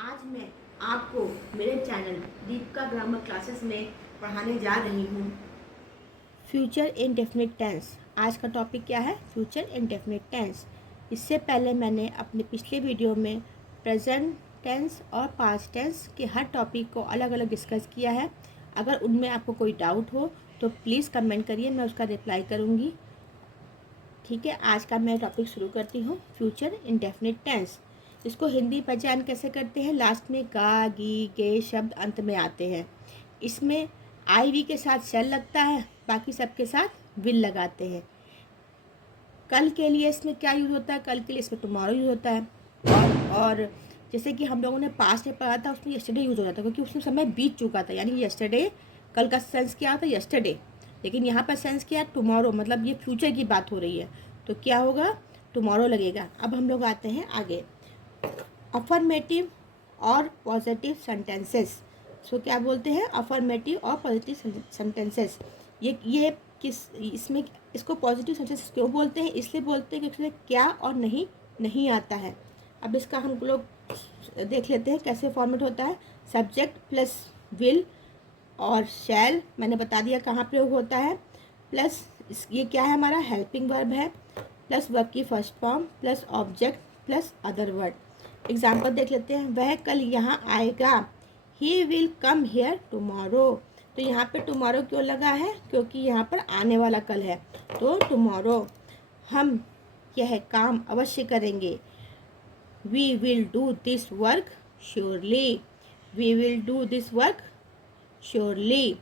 आज मैं आपको मेरे चैनल दीपिका ग्रामर क्लासेस में पढ़ाने जा रही हूँ फ्यूचर इंडेफिनिट टेंस। आज का टॉपिक क्या है? Future indefinite tense. इससे पहले मैंने अपने पिछले वीडियो में प्रेजेंट टेंस और पास्ट टेंस के हर टॉपिक को अलग अलग डिस्कस किया है। अगर उनमें आपको कोई डाउट हो तो प्लीज़ कमेंट करिए, मैं उसका रिप्लाई करूँगी। ठीक है, आज का मैं टॉपिक शुरू करती हूँ। फ्यूचर इंडेफिनिट टेंस, इसको हिंदी पहचान कैसे करते हैं? लास्ट में गा गी के शब्द अंत में आते हैं। इसमें आई वी के साथ शेल लगता है, बाकी सब के साथ विल लगाते हैं। कल के लिए इसमें क्या यूज़ होता है? कल के लिए इसमें टुमारो यूज़ होता है। और जैसे कि हम लोगों ने पास्ट में पढ़ा था, उसमें यस्टरडे यूज़ हो जाता है, क्योंकि उसमें समय बीत चुका था। यानी यस्टरडे, कल का सेंस क्या था? यस्टरडे। लेकिन यहाँ पर सेंस क्या है? टुमारो, मतलब ये फ्यूचर की बात हो रही है, तो क्या होगा? टुमारो लगेगा। अब हम लोग आते हैं आगे, अफर्मेटिव और पॉजिटिव सेंटेंसेस। सो क्या बोलते हैं? अफर्मेटिव और पॉजिटिव सेंटेंसेस। ये किस इसमें इसको पॉजिटिव सेंटेंसेस क्यों बोलते हैं? इसलिए बोलते हैं क्योंकि इसमें क्या और नहीं आता है। अब इसका हम लोग देख लेते हैं कैसे फॉर्मेट होता है। सब्जेक्ट प्लस विल और शैल, मैंने बता दिया कहाँ प्रयोग होता है। प्लस ये क्या है? हमारा हेल्पिंग वर्ब है, प्लस वर्ब की first form, plus object, plus other word. Example देख लेते हैं। वह कल यहाँ आएगा, he will come here tomorrow. तो यहाँ पे टुमारो क्यों लगा है? क्योंकि यहाँ पर आने वाला कल है, तो टुमारो। हम यह काम अवश्य करेंगे, we will do this work surely. We will do this work surely.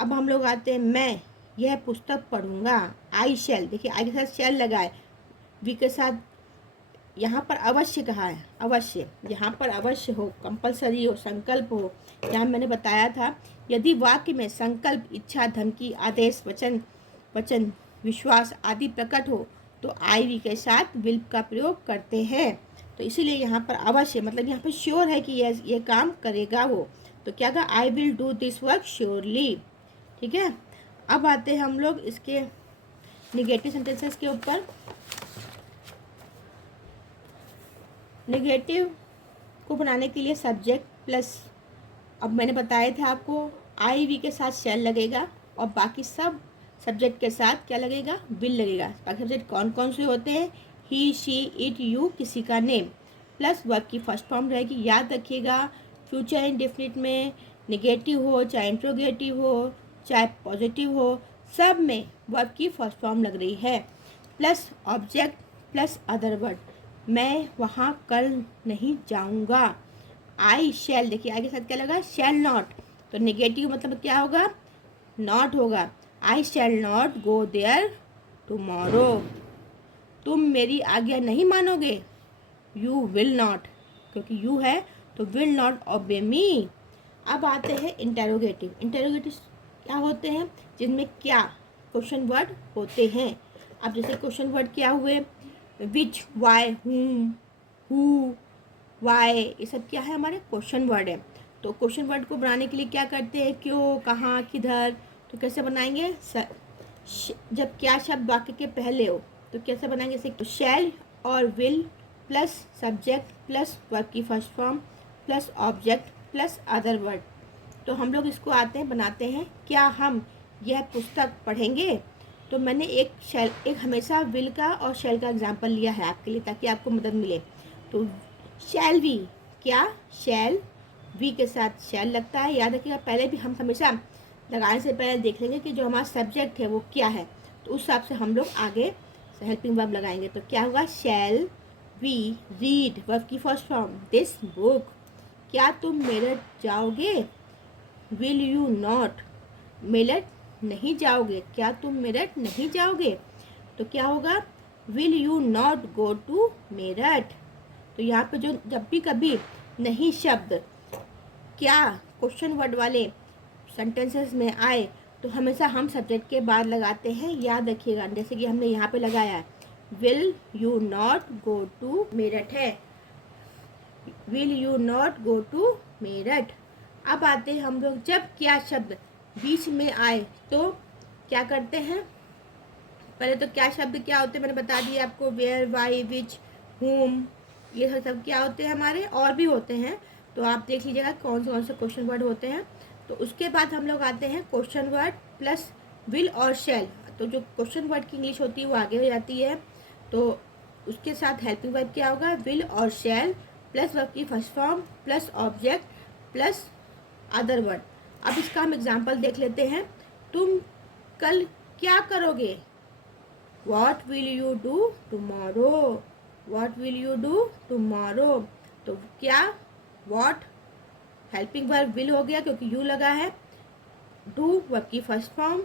अब हम लोग आते हैं, मैं यह पुस्तक पढ़ूंगा, आई शैल। देखिए आई के साथ शैल लगाए, वी के साथ यहाँ पर अवश्य कहा है, अवश्य। यहाँ पर अवश्य हो, कंपलसरी हो, संकल्प हो। यहाँ मैंने बताया था, यदि वाक्य में संकल्प, इच्छा, धमकी, आदेश, वचन, विश्वास आदि प्रकट हो तो आई वी के साथ विल का प्रयोग करते हैं। तो इसीलिए यहाँ पर अवश्य, मतलब यहाँ पर श्योर है कि ये काम करेगा वो। तो क्या कहा? I will do this work surely. ठीक है, अब आते हैं हम लोग इसके निगेटिव सेंटेंसेस के ऊपर। नेगेटिव को बनाने के लिए सब्जेक्ट प्लस, अब मैंने बताया था आपको, आई वी के साथ शैल लगेगा और बाकी सब सब्जेक्ट के साथ क्या लगेगा? विल लगेगा। बाकी सब्जेक्ट कौन कौन से होते हैं? ही, शी, इट, यू, किसी का नेम, प्लस वर्ब की फर्स्ट फॉर्म रहेगी। याद रखिएगा, फ्यूचर इंडेफिनिट में नेगेटिव हो, चाहे इंट्रोगेटिव हो, चाहे पॉजिटिव हो, सब में वर्ब की फर्स्ट फॉर्म लग रही है, plus object, plus other word. मैं वहाँ कल नहीं जाऊँगा, आई शैल। देखिए आई के साथ क्या लगा? Shall not. तो नेगेटिव मतलब क्या होगा? नॉट होगा। I shall not go there tomorrow. तुम मेरी आज्ञा नहीं मानोगे, यू विल नॉट, क्योंकि यू है तो विल नॉट ओबे मी। अब आते हैं इंटेरोगेटिव। इंटेरोगेटिव क्या होते हैं? जिनमें क्या क्वेश्चन वर्ड होते हैं। अब जैसे क्वेश्चन वर्ड क्या हुए? विच, वाई, हुम, हु, वाई, ये सब क्या है? हमारे क्वेश्चन वर्ड है। तो क्वेश्चन वर्ड को बनाने के लिए क्या करते हैं? क्यों, कहाँ, किधर। तो कैसे बनाएंगे? जब क्या शब्द वाक्य के पहले हो तो कैसे बनाएंगे? जैसे शैल और will plus subject plus verb की first form plus object plus other word. तो हम लोग इसको आते हैं, बनाते हैं। क्या हम यह पुस्तक पढ़ेंगे? तो मैंने एक हमेशा विल का और शैल का एग्जाम्पल लिया है आपके लिए, ताकि आपको मदद मिले। तो शैल वी, क्या? शैल, वी के साथ शैल लगता है। याद रखिएगा, पहले भी हम हमेशा लगाने से पहले देख लेंगे कि जो हमारा सब्जेक्ट है वो क्या है, तो उस हिसाब से हम लोग आगे हेल्पिंग वर्ब लगाएंगे। तो क्या होगा? शैल वी रीड, वर्ब की फर्स्ट फॉर्म, दिस बुक। क्या तुम मेरठ जाओगे? विल यू नॉट, मेरठ नहीं जाओगे। क्या तुम मेरठ नहीं जाओगे? तो क्या होगा? Will you not go to Meerut. तो यहाँ पे जो जब भी कभी नहीं शब्द क्या क्वेश्चन वर्ड वाले सेंटेंसेस में आए तो हमेशा हम सब्जेक्ट के बाद लगाते हैं। याद रखिएगा, जैसे कि हमने यहाँ पे लगाया है, will you not go to Meerut है, will you not go to Meerut. अब आते हैं हम लोग, जब क्या शब्द बीच में आए तो क्या करते हैं? पहले तो क्या शब्द क्या होते हैं मैंने बता दिया आपको, वेयर, वाई, विच, हुम, ये सब क्या होते हैं हमारे, और भी होते हैं, तो आप देख लीजिएगा कौन से क्वेश्चन वर्ड होते हैं। तो उसके बाद हम लोग आते हैं क्वेश्चन वर्ड प्लस विल और शैल। तो जो क्वेश्चन वर्ड की इंग्लिश होती है वो आगे हो जाती है, तो उसके साथ हेल्पिंग वर्ब क्या होगा, विल और शैल प्लस वर्ब की first form plus object plus other word. अब इसका हम एग्जाम्पल देख लेते हैं। तुम कल क्या करोगे, what will you do tomorrow, what will you do tomorrow. तो क्या, वॉट हेल्पिंग वर्ब विल हो गया क्योंकि यू लगा है, डू वर्ब की फर्स्ट फॉर्म,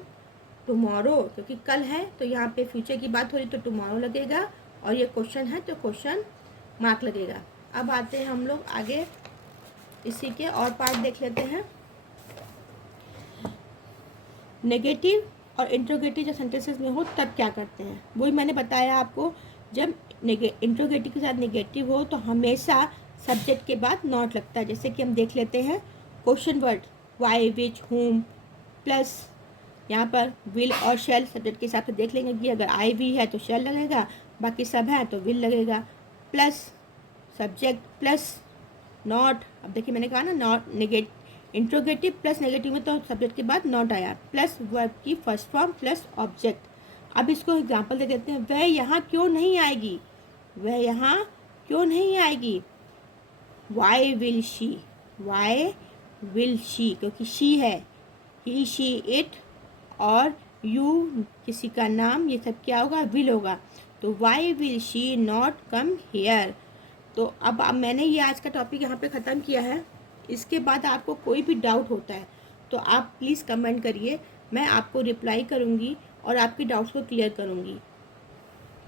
टुमारो क्योंकि कल है तो यहाँ पे फ्यूचर की बात हो रही तो टुमारो लगेगा, और ये क्वेश्चन है तो क्वेश्चन मार्क लगेगा। अब आते हैं हम लोग आगे, इसी के और पार्ट देख लेते हैं। नेगेटिव और इंट्रोगेटिव जब सेंटेंसेस में हो तब क्या करते हैं, वही मैंने बताया आपको। जब इंट्रोगेटिव के साथ नेगेटिव हो तो हमेशा सब्जेक्ट के बाद नॉट लगता है। जैसे कि हम देख लेते हैं क्वेश्चन वर्ड वाई, विच, होम प्लस यहाँ पर विल और शेल सब्जेक्ट के हिसाब से देख लेंगे कि अगर आई वी है तो शेल लगेगा, बाकी सब है तो विल लगेगा, प्लस सब्जेक्ट प्लस नॉट। अब देखिए मैंने कहा ना नॉट इंट्रोगेटिव प्लस नेगेटिव में तो सब्जेक्ट के बाद नॉट आया, प्लस वर्ब की फर्स्ट फॉर्म प्लस ऑब्जेक्ट। अब इसको एग्जांपल दे देते हैं। वह यहाँ क्यों नहीं आएगी, वह यहाँ क्यों नहीं आएगी, why will she, why will she क्योंकि शी है, ही शी इट और यू किसी का नाम, ये सब क्या होगा, विल होगा। तो why will she not come here. तो अब मैंने ये आज का टॉपिक यहाँ पे ख़त्म किया है। इसके बाद आपको कोई भी डाउट होता है तो आप प्लीज़ कमेंट करिए, मैं आपको रिप्लाई करूँगी और आपकी डाउट्स को क्लियर करूँगी।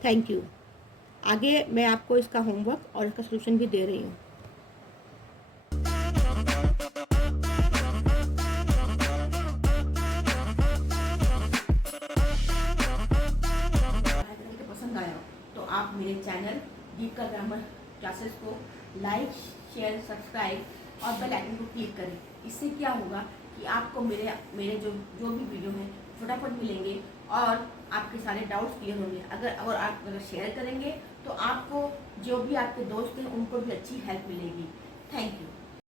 Thank you. आगे मैं आपको इसका होमवर्क और इसका सलूशन भी दे रही हूँ। पसंद आया तो आप मेरे चैनल दीपिका ग्रामर क्लासेस को लाइक, शेयर, सब्सक्राइब और बेल आइकन को क्लिक करें। इससे क्या होगा कि आपको मेरे जो भी वीडियो हैं फटाफट मिलेंगे और आपके सारे डाउट्स क्लियर होंगे। अगर आप शेयर करेंगे तो आपको जो भी आपके दोस्त हैं उनको भी अच्छी हेल्प मिलेगी। Thank you.